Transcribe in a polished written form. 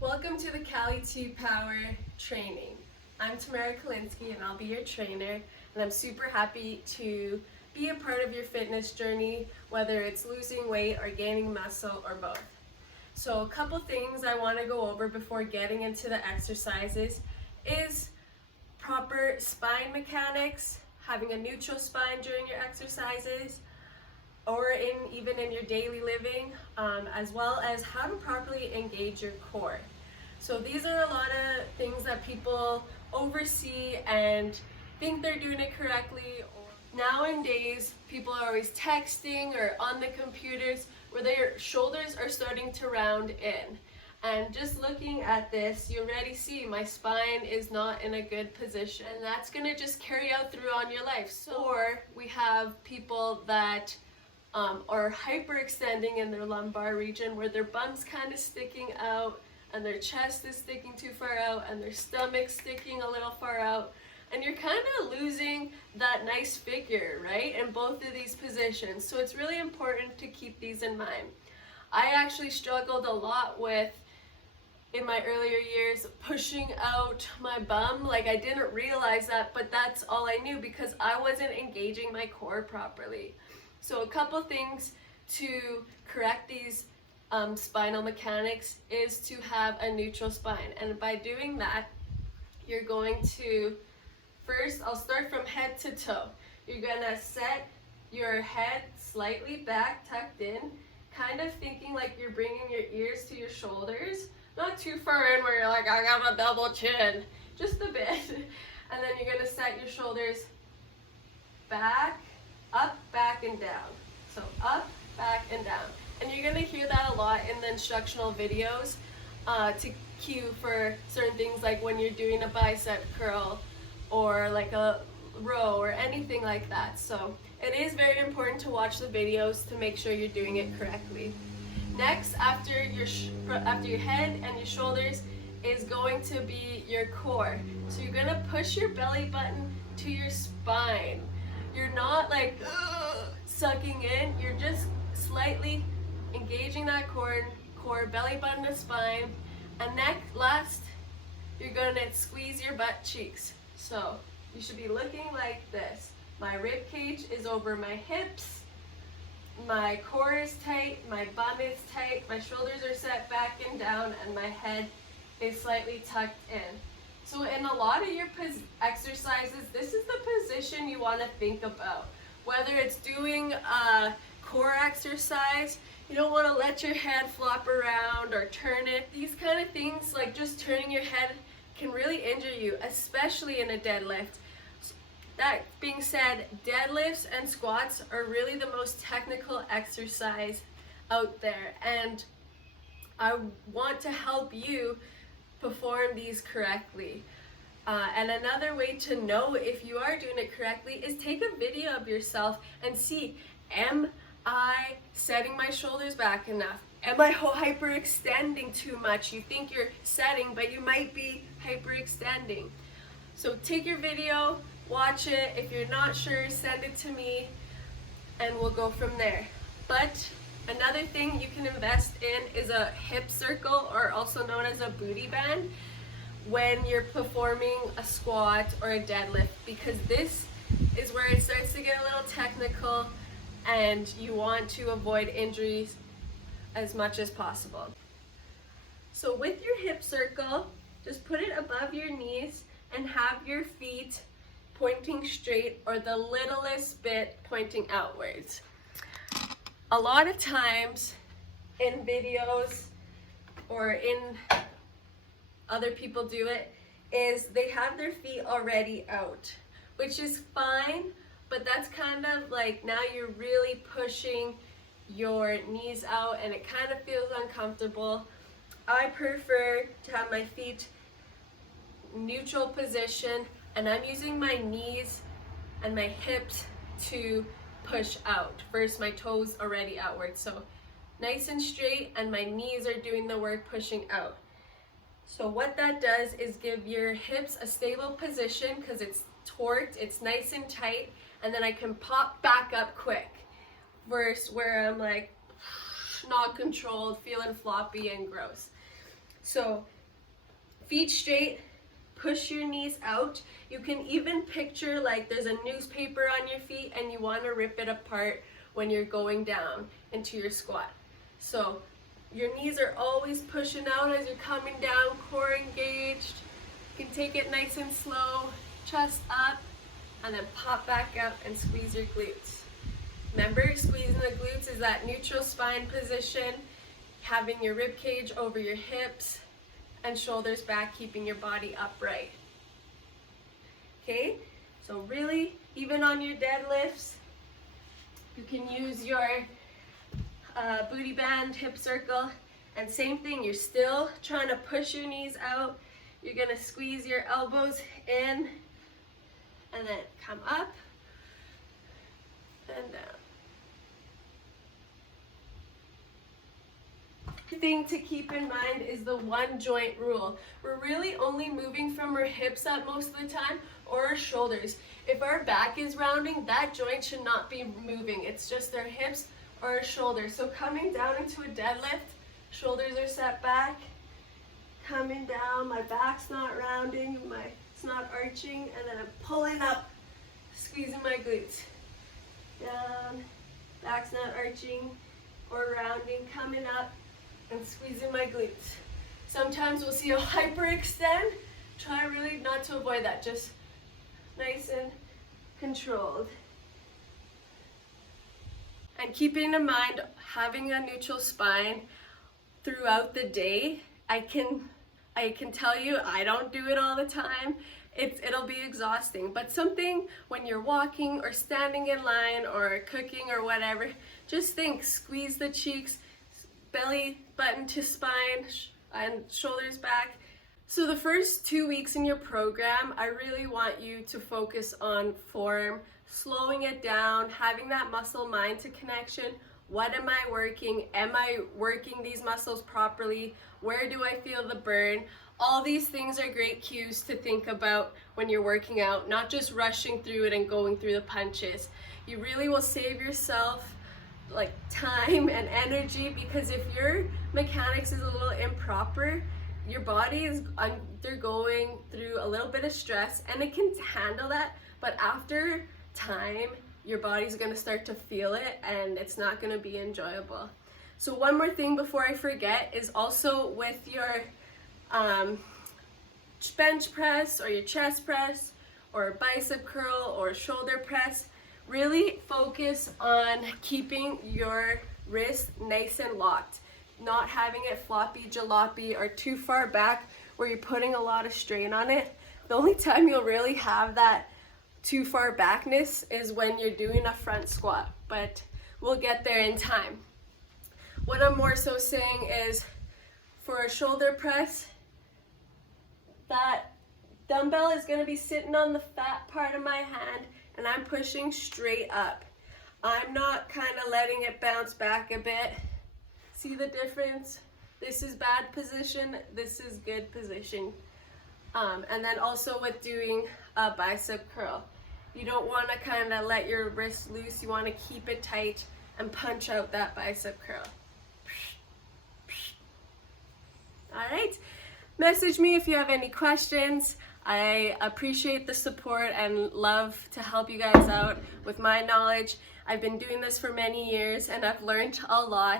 Welcome to the Cali 2 Power training. I'm Tamara Kalinsky and I'll be your trainer, and I'm super happy to be a part of your fitness journey, whether it's losing weight or gaining muscle or both. So a couple things I want to go over before getting into the exercises is proper spine mechanics, having a neutral spine during your exercises, or even in your daily living, as well as how to properly engage your core. So these are a lot of things that people oversee and think they're doing it correctly. Nowadays, people are always texting or on the computers where their shoulders are starting to round in. And just looking at this, you already see my spine is not in a good position. And that's gonna just carry out through on your life. Or we have people that are hyperextending in their lumbar region where their bum's kind of sticking out and their chest is sticking too far out and their stomach's sticking a little far out, and you're kind of losing that nice figure, right, in both of these positions. So it's really important to keep these in mind. I actually struggled a lot with, in my earlier years, pushing out my bum. Like, I didn't realize that, but that's all I knew because I wasn't engaging my core properly. So a couple things to correct these spinal mechanics is to have a neutral spine. And by doing that, you're going to, first, I'll start from head to toe. You're gonna set your head slightly back, tucked in, kind of thinking like you're bringing your ears to your shoulders. Not too far in where you're like, I got a double chin, just a bit. And then you're gonna set your shoulders back, up, back, and down. So up, back, and down. And you're gonna hear that a lot in the instructional videos to cue for certain things, like when you're doing a bicep curl or like a row or anything like that. So it is very important to watch the videos to make sure you're doing it correctly. Next, after your head and your shoulders is going to be your core. So you're gonna push your belly button to your spine. You're not like sucking in, you're just slightly engaging that core, belly button to spine. And last, you're gonna squeeze your butt cheeks. So you should be looking like this. My rib cage is over my hips, my core is tight, my bum is tight, my shoulders are set back and down, and my head is slightly tucked in. So in a lot of your exercises, this is the position you want to think about. Whether it's doing a core exercise, you don't want to let your head flop around or turn it. These kind of things, like just turning your head, can really injure you, especially in a deadlift. That being said, deadlifts and squats are really the most technical exercise out there, and I want to help you perform these correctly. And another way to know if you are doing it correctly is take a video of yourself and see, am I setting my shoulders back enough? Am I hyperextending too much? You think you're setting, but you might be hyperextending. So take your video, watch it. If you're not sure, send it to me and we'll go from there. But another thing you can invest in is a hip circle, or also known as a booty band, when you're performing a squat or a deadlift, because this is where it starts to get a little technical and you want to avoid injuries as much as possible. So with your hip circle, just put it above your knees and have your feet pointing straight, or the littlest bit pointing outwards. A lot of times in videos or in other people do it, is they have their feet already out, which is fine, but that's kind of like, now you're really pushing your knees out and it kind of feels uncomfortable. I prefer to have my feet neutral position, and I'm using my knees and my hips to push out. First, my toes already outward, so nice and straight, and my knees are doing the work pushing out. So what that does is give your hips a stable position because it's torqued, it's nice and tight, and then I can pop back up quick. Versus where I'm like not controlled, feeling floppy and gross. So feet straight, push your knees out. You can even picture like there's a newspaper on your feet and you want to rip it apart when you're going down into your squat. So your knees are always pushing out as you're coming down, core engaged. You can take it nice and slow, chest up, and then pop back up and squeeze your glutes. Remember, squeezing the glutes is that neutral spine position, having your rib cage over your hips and shoulders back, keeping your body upright. Okay, so really, even on your deadlifts, you can use your booty band, hip circle, and same thing, you're still trying to push your knees out. You're gonna squeeze your elbows in and then come up and down. Thing to keep in mind is the one joint rule. We're really only moving from our hips up most of the time, or our shoulders. If our back is rounding, that joint should not be moving. It's just our hips or our shoulders. So coming down into a deadlift, shoulders are set back, coming down, my back's not rounding, it's not arching, and then I'm pulling up, squeezing my glutes. Down, back's not arching or rounding, coming up, and squeezing my glutes. Sometimes we'll see a hyperextend. Try really not to avoid that, just nice and controlled. And keeping in mind, having a neutral spine throughout the day, I can tell you, I don't do it all the time. It'll be exhausting, but something when you're walking or standing in line or cooking or whatever, just think, squeeze the cheeks, belly button to spine, and shoulders back. So the first 2 weeks in your program, I really want you to focus on form, slowing it down, having that muscle-mind to connection. What am I working? Am I working these muscles properly? Where do I feel the burn? All these things are great cues to think about when you're working out, not just rushing through it and going through the punches. You really will save yourself like time and energy, because if your mechanics is a little improper, your body is undergoing through a little bit of stress and it can handle that, but after time your body's going to start to feel it and it's not going to be enjoyable. So one more thing before I forget is also with your bench press or your chest press or bicep curl or shoulder press, really focus on keeping your wrist nice and locked, not having it floppy jalopy or too far back where you're putting a lot of strain on it. The only time you'll really have that too far backness is when you're doing a front squat, but we'll get there in time. What I'm more so saying is for a shoulder press, that dumbbell is going to be sitting on the fat part of my hand and I'm pushing straight up. I'm not kind of letting it bounce back a bit. See the difference? This is bad position, this is good position. And then also with doing a bicep curl, you don't want to kind of let your wrist loose, you want to keep it tight and punch out that bicep curl. Alright, message me if you have any questions. I appreciate the support and love to help you guys out with my knowledge. I've been doing this for many years and I've learned a lot.